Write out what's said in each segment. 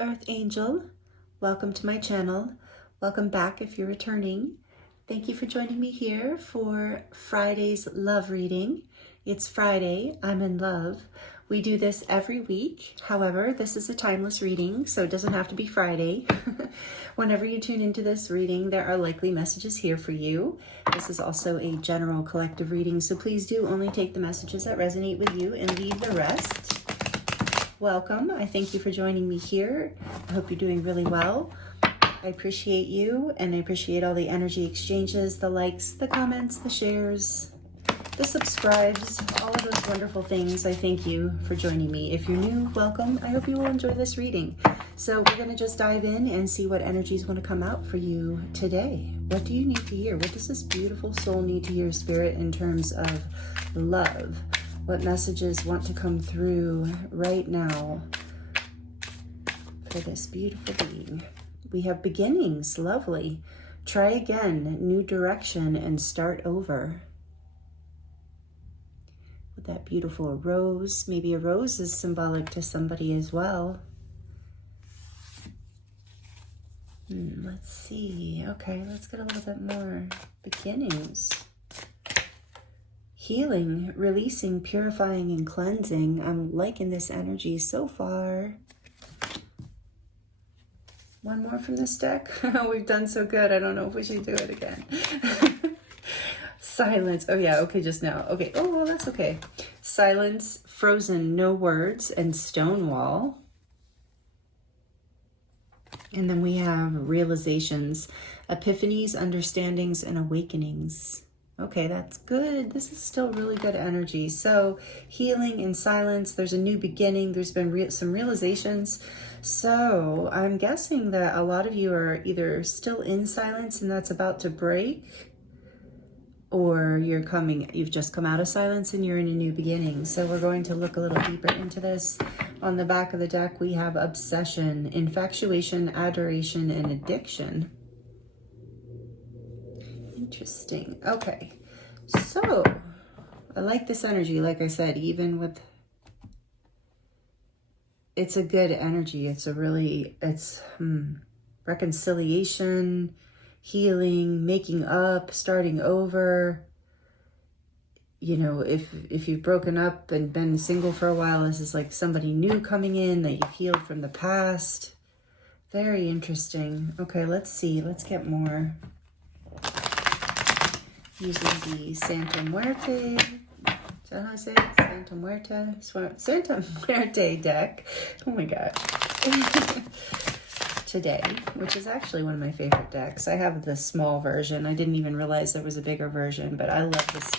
Earth Angel. Welcome to my channel. Welcome back if you're returning. Thank you for joining me here for Friday's love reading. It's Friday, I'm in love. We do this every week. However, this is a timeless reading, so it doesn't have to be Friday. Whenever you tune into this reading, there are likely messages here for you. This is also a general collective reading, so please do only take the messages that resonate with you and leave the rest. Welcome. I thank you for joining me here. I hope you're doing really well. I appreciate you, and I appreciate all the energy exchanges, the likes, the comments, the shares, the subscribes, all of those wonderful things. I thank you for joining me. If you're new, welcome. I hope you will enjoy this reading. So we're going to just dive in and see what energies want to come out for you today. What do you need to hear? What does this beautiful soul need to hear, Spirit, in terms of love? What messages want to come through right now for this beautiful being? We have beginnings, lovely. Try again, new direction, and start over. With that beautiful rose, maybe a rose is symbolic to somebody as well. Let's see. Okay, let's get a little bit more. Beginnings. Healing, releasing, purifying, and cleansing. I'm liking this energy so far. One more from this deck. We've done so good. I don't know if we should do it again. Silence. Oh yeah, okay, just now. Okay, oh, well, that's okay. Silence, frozen, no words, and stonewall. And then we have realizations, epiphanies, understandings, and awakenings. Okay, that's good. This is still really good energy. So healing in silence, there's a new beginning. There's been some realizations. So I'm guessing that a lot of you are either still in silence and that's about to break, or you've just come out of silence and you're in a new beginning. So we're going to look a little deeper into this. On the back of the deck, we have obsession, infatuation, adoration, and addiction. Interesting. Okay, so I like this energy. Like I said, even with, it's a good energy. It's reconciliation, healing, making up, starting over. You know, if you've broken up and been single for a while, this is like somebody new coming in that you've healed from the past. Very interesting. Okay, let's see. Let's get more. Using the Santa Muerte, is that how I say it? Santa Muerte deck. Oh my God. Today, which is actually one of my favorite decks. I have the small version. I didn't even realize there was a bigger version, but I love this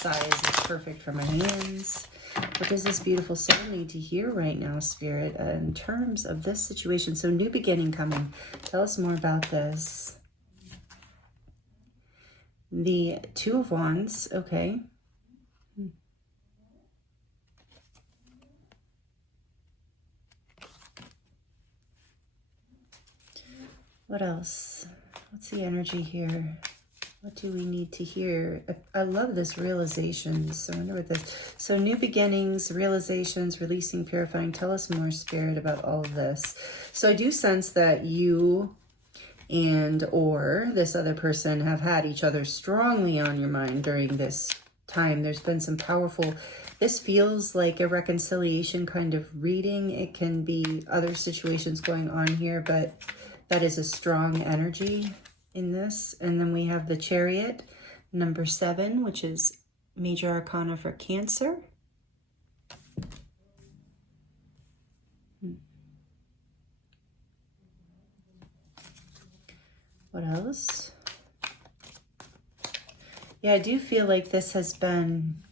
size. It's perfect for my hands. What does this beautiful soul need to hear right now, Spirit, in terms of this situation? So new beginning coming. Tell us more about this. The Two of Wands, okay. What else? What's the energy here? What do we need to hear? I love this realizations. So I wonder what this. So new beginnings, realizations, releasing, purifying. Tell us more, Spirit, about all of this. So I do sense that you or this other person have had each other strongly on your mind during this time. There's been some powerful, this feels like a reconciliation kind of reading. It can be other situations going on here, but that is a strong energy in this. And then we have the Chariot, number 7, which is major arcana for Cancer. What else? Yeah, I do feel like this has been,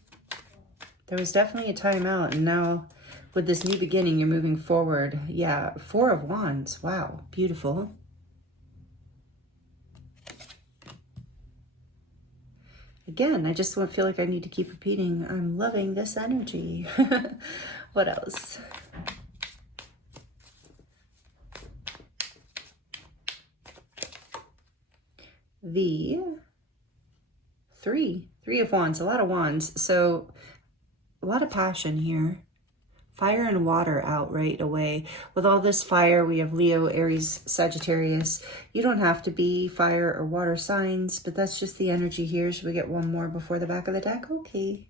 there was definitely a time out, and now with this new beginning, you're moving forward. Yeah, 4 of Wands. Wow, beautiful. Again, I just feel like I need to keep repeating, I'm loving this energy. What else? The Three of Wands, a lot of wands. So a lot of passion here. fire and water out right away. With all this fire, we have Leo, Aries, Sagittarius. You don't have to be fire or water signs, but that's just the energy here. Should we get one more before the back of the deck? Okay.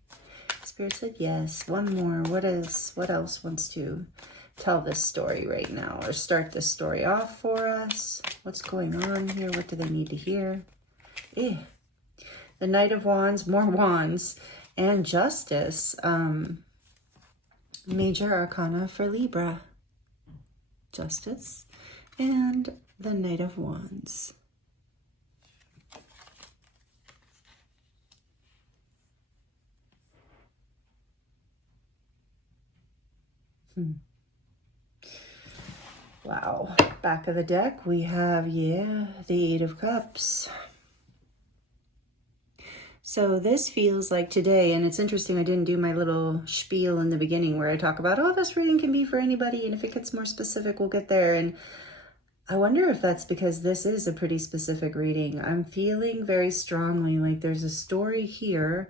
Spirit said yes. One more. What else wants to tell this story right now or start this story off for us? What's going on here? What do they need to hear? The Knight of Wands, more wands, and Justice. Major Arcana for Libra. Justice and the Knight of Wands. Wow. Back of the deck, we have, the Eight of Cups. So this feels like today, and it's interesting, I didn't do my little spiel in the beginning where I talk about, oh, this reading can be for anybody, and if it gets more specific, we'll get there. And I wonder if that's because this is a pretty specific reading. I'm feeling very strongly like there's a story here,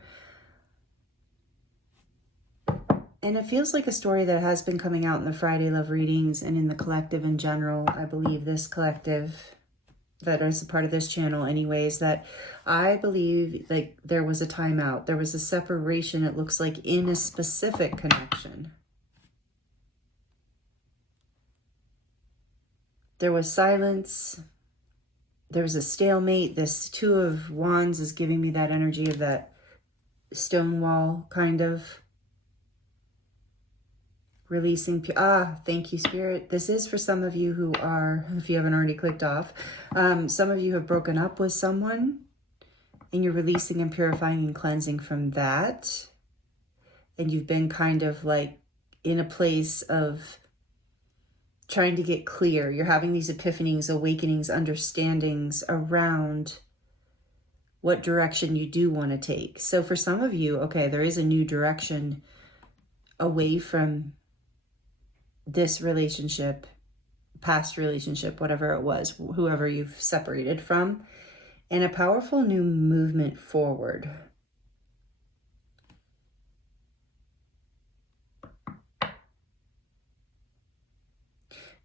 and it feels like a story that has been coming out in the Friday Love readings and in the collective in general. I believe this collective that is a part of this channel anyways, that I believe like there was a timeout. There was a separation, it looks like, in a specific connection. There was silence. There was a stalemate. This Two of Wands is giving me that energy of that stone wall kind of. Releasing, thank you, Spirit. This is for some of you who are, if you haven't already clicked off, some of you have broken up with someone and you're releasing and purifying and cleansing from that. And you've been kind of like in a place of trying to get clear. You're having these epiphanies, awakenings, understandings around what direction you do want to take. So for some of you, okay, there is a new direction away from this relationship, past relationship, whatever it was, whoever you've separated from, and a powerful new movement forward.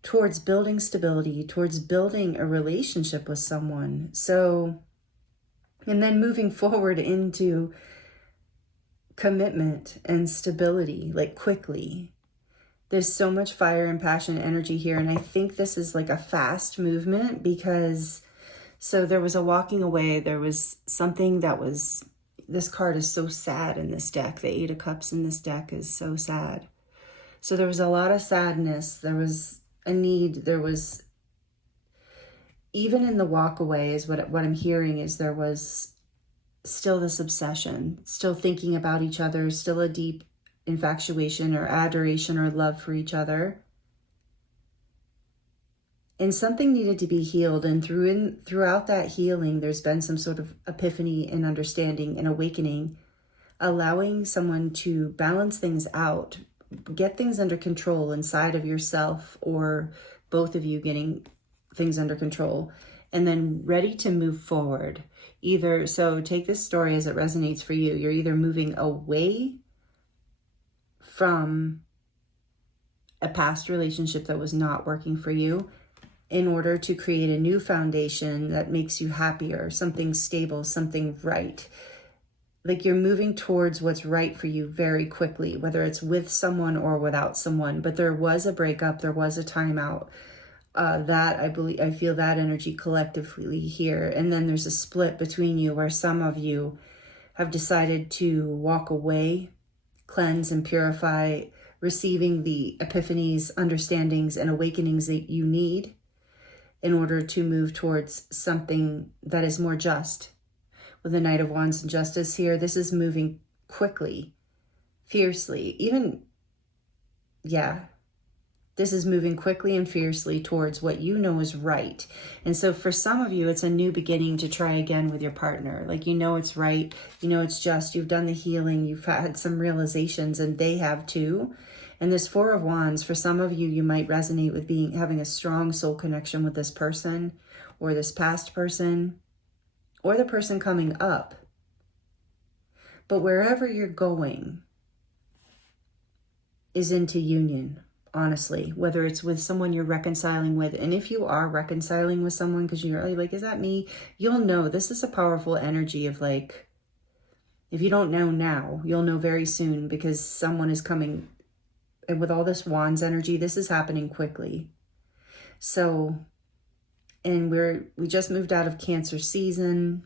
Towards building stability, towards building a relationship with someone. So, and then moving forward into commitment and stability, like quickly. There's so much fire and passion and energy here. And I think this is like a fast movement because, so there was a walking away. There was something that was, this card is so sad in this deck. The Eight of Cups in this deck is so sad. So there was a lot of sadness. There was a need. There was, even in the walk away is what I'm hearing is there was still this obsession, still thinking about each other, still a deep infatuation or adoration or love for each other. And something needed to be healed. And throughout that healing, there's been some sort of epiphany and understanding and awakening, allowing someone to balance things out, get things under control inside of yourself, or both of you getting things under control, and then ready to move forward. Either, so take this story as it resonates for you. You're either moving away from a past relationship that was not working for you in order to create a new foundation that makes you happier, something stable, something right. Like you're moving towards what's right for you very quickly, whether it's with someone or without someone. But there was a breakup, there was a timeout. That I feel that energy collectively here. And then there's a split between you where some of you have decided to walk away, cleanse and purify, receiving the epiphanies, understandings, and awakenings that you need in order to move towards something that is more just. With the Knight of Wands and Justice here, this is moving quickly, fiercely, this is moving quickly and fiercely towards what you know is right. And so for some of you, it's a new beginning to try again with your partner. Like, you know it's right, you know it's just, you've done the healing, you've had some realizations, and they have too. And this Four of Wands, for some of you, you might resonate with having a strong soul connection with this person, or this past person, or the person coming up. But wherever you're going, is into union, honestly, whether it's with someone you're reconciling with. And if you are reconciling with someone because you're like, is that me? You'll know this is a powerful energy of like, if you don't know now, you'll know very soon, because someone is coming. And with all this Wands energy, this is happening quickly. So, and we just moved out of Cancer season.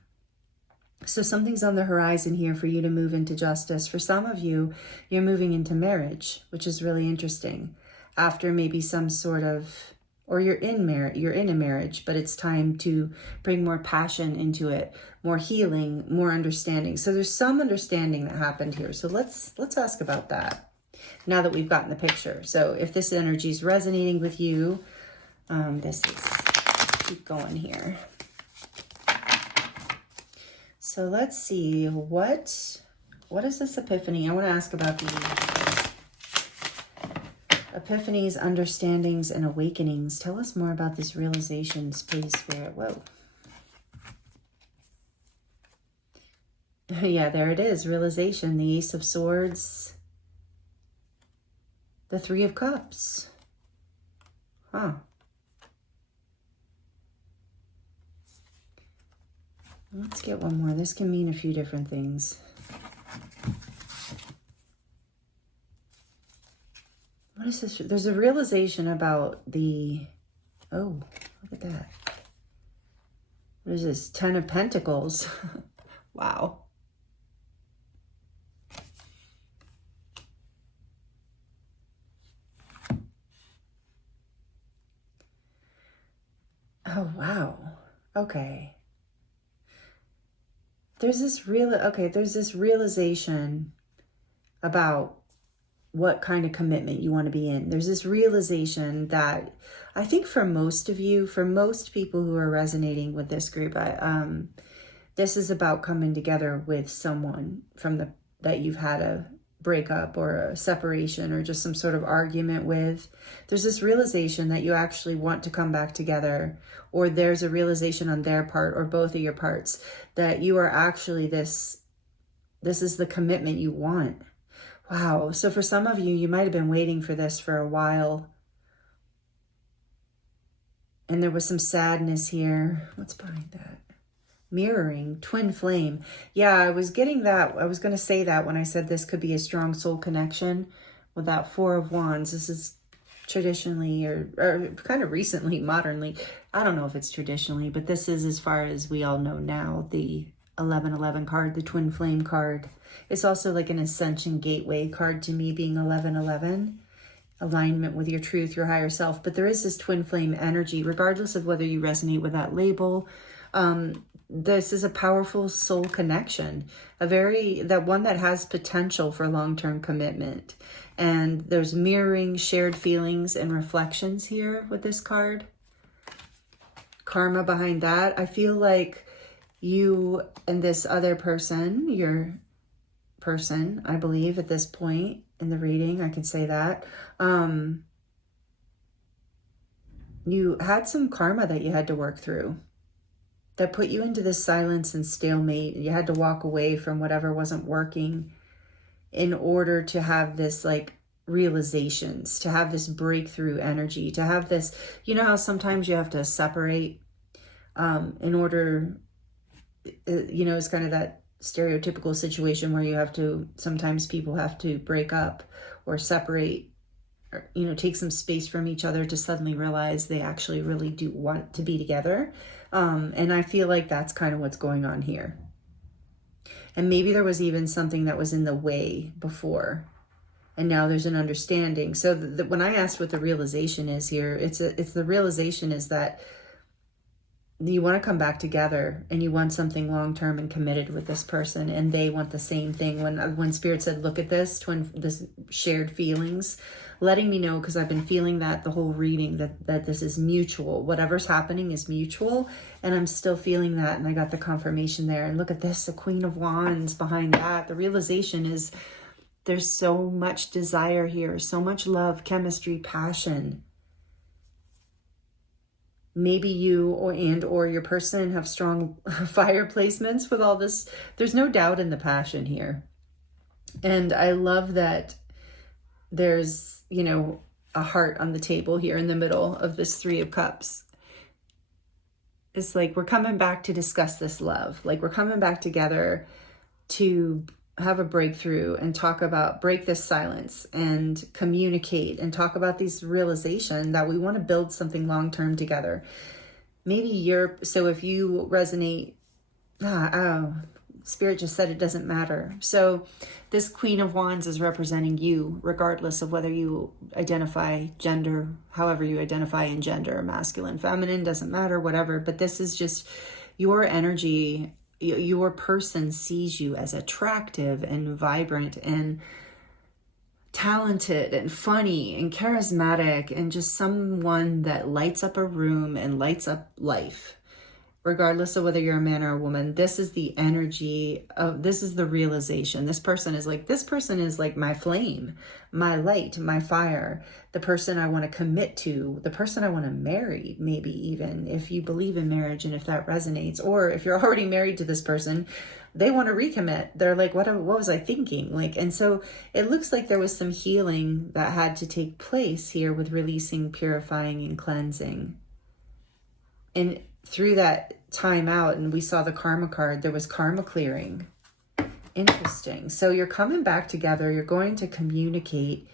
So something's on the horizon here for you to move into justice. For some of you, you're moving into marriage, which is really interesting. After maybe some sort of, or you're in a marriage, but it's time to bring more passion into it, more healing, more understanding. So there's some understanding that happened here. So let's ask about that now that we've gotten the picture. So if this energy is resonating with you, keep going here. So let's see, what is this epiphany? I want to ask about the epiphanies, understandings, and awakenings. Tell us more about this realization, please, Spirit. Whoa. Yeah, there it is, realization, the Ace of Swords, the Three of Cups. Huh. Let's get one more. This can mean a few different things. What is this? There's a realization about the... Oh, look at that. What is this? 10 of Pentacles. Wow. Oh, wow. Okay. There's this realization about what kind of commitment you want to be in. There's this realization that I think for most of you, for most people who are resonating with this group, this is about coming together with someone that you've had a breakup or a separation or just some sort of argument with. There's this realization that you actually want to come back together, or there's a realization on their part or both of your parts that you are actually this is the commitment you want. Wow. So for some of you, you might have been waiting for this for a while. And there was some sadness here. What's behind that? Mirroring, twin flame. Yeah, I was getting that. I was going to say that when I said this could be a strong soul connection with that Four of Wands. This is traditionally or kind of recently, modernly. I don't know if it's traditionally, but this is, as far as we all know now, the 1111 card, the twin flame card. It's also like an ascension gateway card to me, being 1111. Alignment with your truth, your higher self. But there is this twin flame energy, regardless of whether you resonate with that label. This is a powerful soul connection, that one that has potential for long-term commitment. And there's mirroring, shared feelings, and reflections here with this card. Karma behind that. I feel like you and this other person, your person, I believe at this point in the reading, I can say that, you had some karma that you had to work through that put you into this silence and stalemate. You had to walk away from whatever wasn't working in order to have this like realizations, to have this breakthrough energy, to have this, you know how sometimes you have to separate in order, it's kind of that stereotypical situation where sometimes people have to break up or separate, or, take some space from each other to suddenly realize they actually really do want to be together. And I feel like that's kind of what's going on here. And maybe there was even something that was in the way before, and now there's an understanding. So when I asked what the realization is here, it's the realization is that you want to come back together and you want something long-term and committed with this person, and they want the same thing. When Spirit said, look at this shared feelings, letting me know, because I've been feeling that the whole reading, that this is mutual. Whatever's happening is mutual, and I'm still feeling that, and I got the confirmation there. And look at this, the Queen of Wands behind that. The realization is there's so much desire here, so much love, chemistry, passion. Maybe you or your person have strong fire placements with all this. There's no doubt in the passion here. And I love that there's, you know, a heart on the table here in the middle of this Three of Cups. It's like we're coming back to discuss this love. Like we're coming back together to have a breakthrough and talk about, break this silence and communicate and talk about this realization that we want to build something long-term together. Maybe so if you resonate, Spirit just said it doesn't matter. So this Queen of Wands is representing you, regardless of whether you identify gender, however you identify in gender, masculine, feminine, doesn't matter, whatever. But this is just your energy. Your person sees you as attractive and vibrant and talented and funny and charismatic and just someone that lights up a room and lights up life. Regardless of whether you're a man or a woman, this is the energy of, this is the realization. This person is like my flame, my light, my fire, the person I want to commit to, the person I want to marry, maybe even if you believe in marriage and if that resonates, or if you're already married to this person, they want to recommit. They're like, what was I thinking? Like, and so it looks like there was some healing that had to take place here with releasing, purifying, and cleansing. And through that time out, and we saw the karma card, there was karma clearing. Interesting. So you're coming back together. You're going to communicate.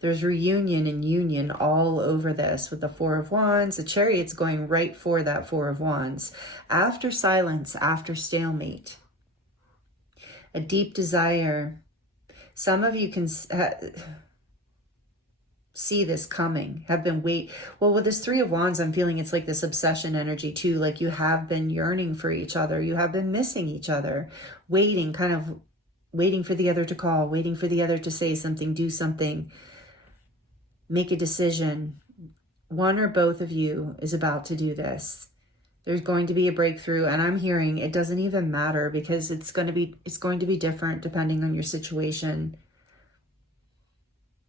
There's reunion and union all over this with the Four of Wands. The Chariot's going right for that Four of Wands. After silence, after stalemate, a deep desire. Some of you can see this coming, have been well, with this Three of Wands, I'm feeling it's like this obsession energy too. Like you have been yearning for each other. You have been missing each other, waiting for the other to call, waiting for the other to say something, do something, make a decision. One or both of you is about to do this. There's going to be a breakthrough, and I'm hearing it doesn't even matter because it's going to be different depending on your situation.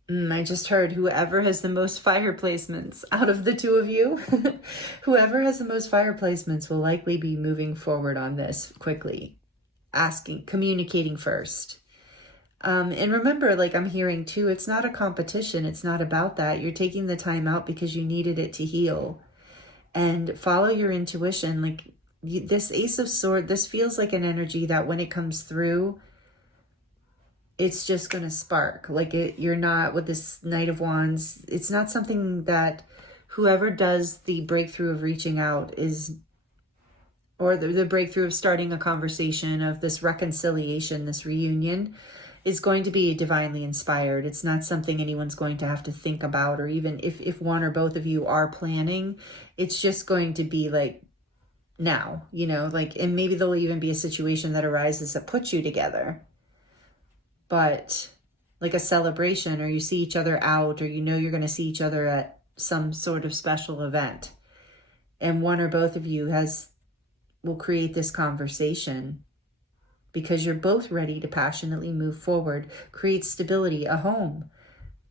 I just heard whoever has the most fire placements out of the two of you, whoever has the most fire placements will likely be moving forward on this quickly, communicating first. And remember, like I'm hearing too, it's not a competition. It's not about that. You're taking the time out because you needed it to heal. And follow your intuition. Like this Ace of Swords, this feels like an energy that when it comes through, it's just going to spark. Like you're not with this Knight of Wands. It's not something that whoever does the breakthrough of reaching out is, or the breakthrough of starting a conversation, of this reconciliation, this reunion, is going to be divinely inspired. It's not something anyone's going to have to think about, or even if one or both of you are planning, it's just going to be like now, you know, like, and maybe there'll even be a situation that arises that puts you together. But like a celebration, or you see each other out, or you know you're going to see each other at some sort of special event, and one or both of you will create this conversation because you're both ready to passionately move forward, create stability, a home.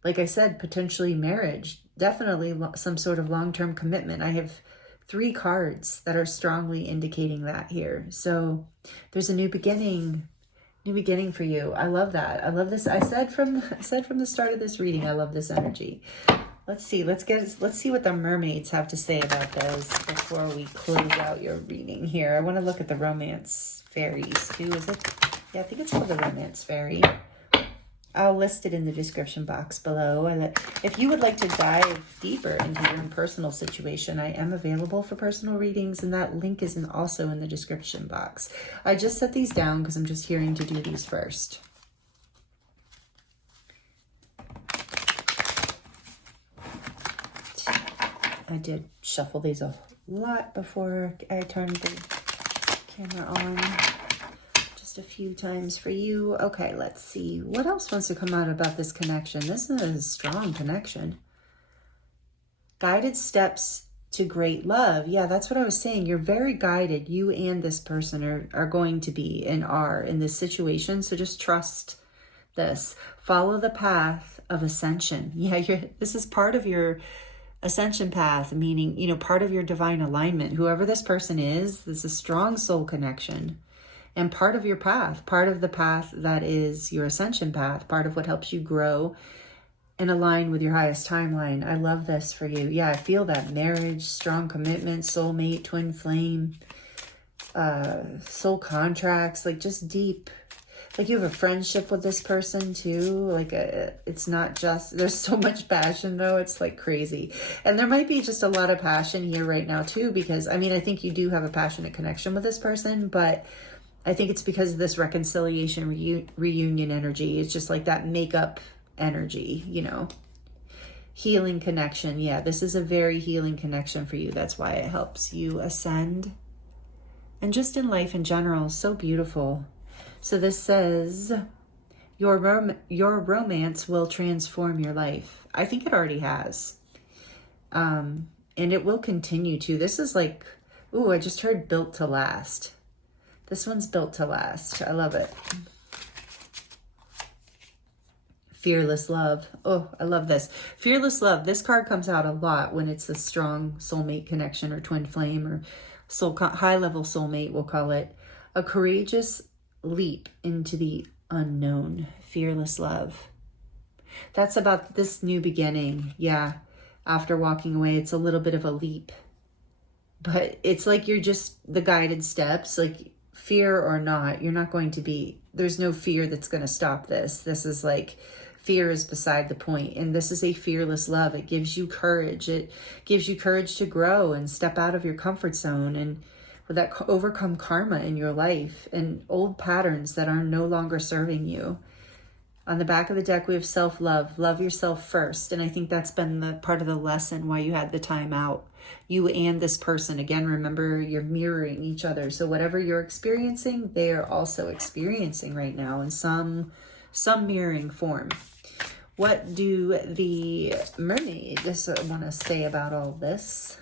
Like I said, potentially marriage, definitely some sort of long-term commitment. I have 3 cards that are strongly indicating that here. So there's a new beginning. New beginning for you. I love that. I love this. I said from the start of this reading, I love this energy. Let's see. Let's see what the mermaids have to say about this before we close out your reading here. I want to look at the romance fairies too. Is it? Yeah, I think it's called the romance fairy. I'll list it in the description box below. And if you would like to dive deeper into your own personal situation, I am available for personal readings, and that link is also in the description box. I just set these down because I'm just hearing to do these first. I did shuffle these a lot before I turned the camera on. Just a few times for you. Okay, let's see. What else wants to come out about this connection? This is a strong connection. Guided steps to great love. Yeah, that's what I was saying. You're very guided. You and this person are going to be and are in this situation. So just trust this. Follow the path of ascension. Yeah, this is part of your ascension path, meaning, you know, part of your divine alignment. Whoever this person is, this is a strong soul connection. And part of your path, part of the path that is your ascension path, part of what helps you grow and align with your highest timeline. I love this for you. Yeah, I feel that marriage, strong commitment, soulmate, twin flame, soul contracts, like just deep. Like you have a friendship with this person too. Like it's not just, there's so much passion though. It's like crazy. And there might be just a lot of passion here right now too, because I mean, I think you do have a passionate connection with this person, but I think it's because of this reconciliation, reunion energy. It's just like that makeup energy, you know, healing connection. Yeah, this is a very healing connection for you. That's why it helps you ascend. And just in life in general, so beautiful. So this says, your romance will transform your life. I think it already has. And it will continue to. This is like, ooh, I just heard built to last. This one's built to last. I love it. Fearless love. Oh, I love this. Fearless love. This card comes out a lot when it's a strong soulmate connection or twin flame or high-level soulmate, we'll call it. A courageous leap into the unknown. Fearless love. That's about this new beginning. Yeah. After walking away, it's a little bit of a leap. But it's like you're just the guided steps. Like fear or not, you're not going to be, there's no fear that's going to stop this. This is like, fear is beside the point. And this is a fearless love. It gives you courage. It gives you courage to grow and step out of your comfort zone and that overcome karma in your life and old patterns that are no longer serving you. On the back of the deck, we have self-love. Love yourself first. And I think that's been the part of the lesson why you had the time out. You and this person. Again, remember, you're mirroring each other. So whatever you're experiencing, they are also experiencing right now in some mirroring form. What do the mermaids want to say about all this?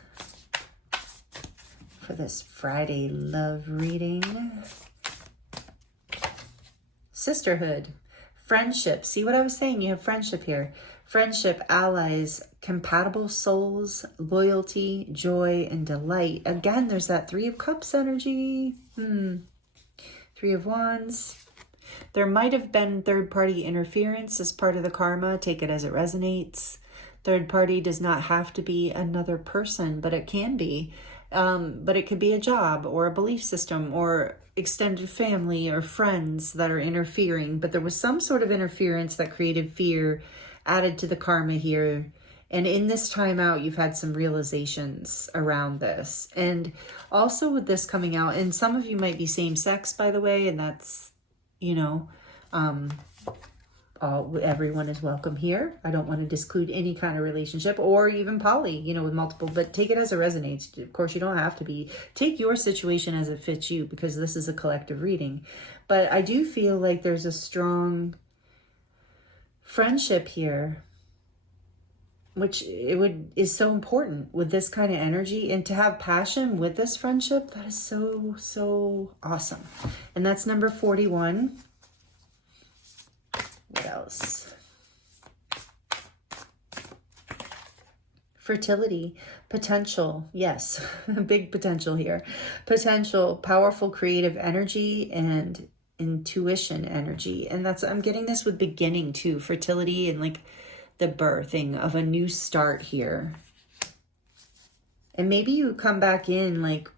For this Friday love reading. Sisterhood, friendship. See what I was saying? You have friendship here. Friendship, allies, compatible souls, loyalty, joy, and delight. Again, there's that Three of Cups energy. Three of Wands. There might have been third-party interference as part of the karma. Take it as it resonates. Third party does not have to be another person, but it can be. But it could be a job or a belief system or extended family or friends that are interfering. But there was some sort of interference that created fear added to the karma here. And in this time out, you've had some realizations around this. And also with this coming out, and some of you might be same sex, by the way, and that's, you know, everyone is welcome here. I don't want to disclude any kind of relationship or even poly, you know, with multiple, but take it as it resonates. Of course, you don't have to be. Take your situation as it fits you because this is a collective reading. But I do feel like there's a strong friendship here, which is so important with this kind of energy. And to have passion with this friendship, that is so, so awesome. And that's number 41. What else? Fertility, potential. Yes, big potential here. Potential, powerful creative energy and intuition energy. And that's, I'm getting this with beginning too. Fertility and like the birthing of a new start here. And maybe you come back in like,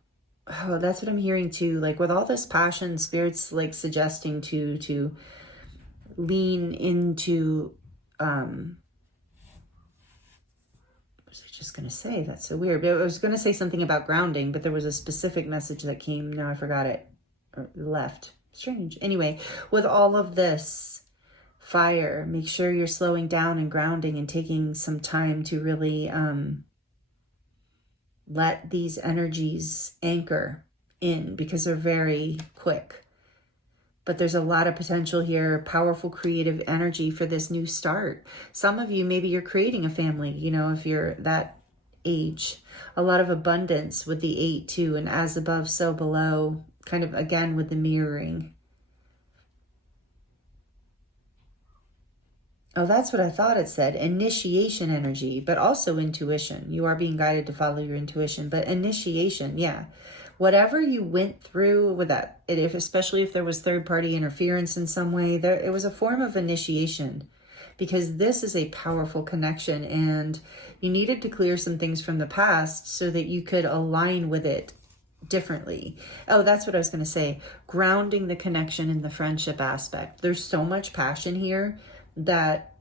oh, that's what I'm hearing too. Like with all this passion, Spirit's like suggesting to lean into, what was I just going to say? That's so weird. I was going to say something about grounding, but there was a specific message that came. Now I forgot it, or left. Strange. Anyway, with all of this fire, make sure you're slowing down and grounding and taking some time to really let these energies anchor in because they're very quick. But there's a lot of potential here, powerful creative energy for this new start. Some of you, maybe you're creating a family, you know, if you're that age. A lot of abundance with the 8 too, and as above, so below, kind of again with the mirroring. Oh, that's what I thought it said. Initiation energy, but also intuition. You are being guided to follow your intuition, but initiation, yeah. Whatever you went through with that, especially if there was third-party interference in some way, it was a form of initiation. because this is a powerful connection, and you needed to clear some things from the past so that you could align with it differently. Oh, that's what I was going to say. Grounding the connection in the friendship aspect. There's so much passion here that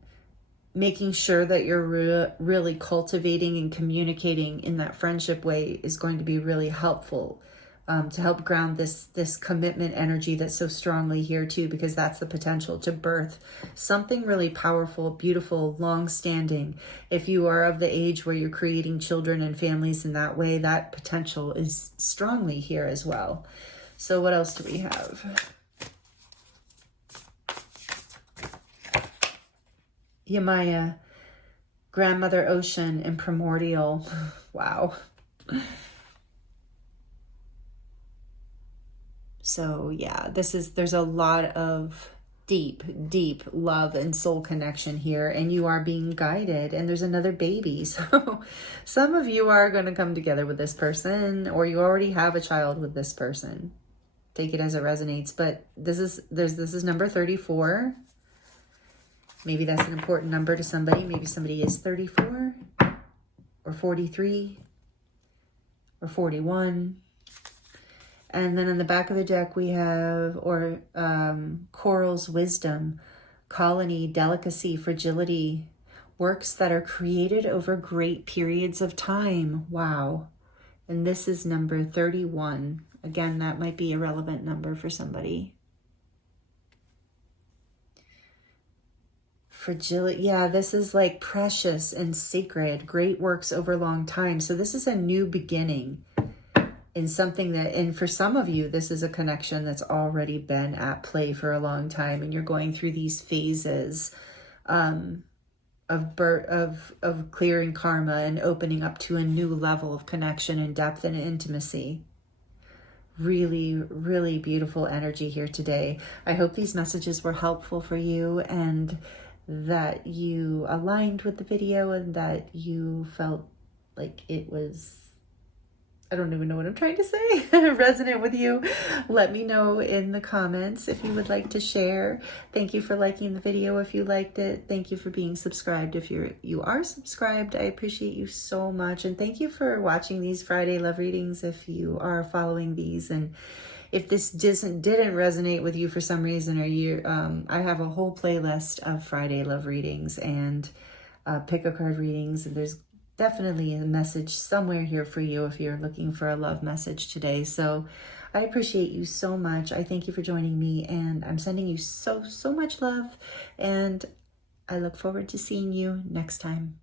making sure that you're really cultivating and communicating in that friendship way is going to be really helpful, to help ground this commitment energy that's so strongly here too, because that's the potential to birth something really powerful, beautiful, long-standing. If you are of the age where you're creating children and families in that way, that potential is strongly here as well. So what else do we have? Yamaya, Grandmother Ocean, and Primordial. Wow. So yeah, there's a lot of deep, deep love and soul connection here, and you are being guided, and there's another baby. So some of you are going to come together with this person, or you already have a child with this person. Take it as it resonates, but this is number 34. Maybe that's an important number to somebody. Maybe somebody is 34 or 43 or 41. And then on the back of the deck, we have Coral's Wisdom, Colony, Delicacy, Fragility, works that are created over great periods of time. Wow. And this is number 31. Again, that might be a relevant number for somebody. Fragility, yeah, this is like precious and sacred, great works over long time. So this is a new beginning in something that, and for some of you, this is a connection that's already been at play for a long time, and you're going through these phases of clearing karma and opening up to a new level of connection and depth and intimacy. Really, really beautiful energy here today. I hope these messages were helpful for you, and that you aligned with the video, and that you felt like it was, I don't even know what I'm trying to say, resonant with you. Let me know in the comments if you would like to share. Thank you for liking the video if you liked it. Thank you for being subscribed if you are subscribed. I appreciate you so much. And thank you for watching these Friday love readings if you are following these. And if this didn't resonate with you for some reason, or I have a whole playlist of Friday love readings and pick a card readings, and there's definitely a message somewhere here for you if you're looking for a love message today. So I appreciate you so much. I thank you for joining me, and I'm sending you so much love, and I look forward to seeing you next time.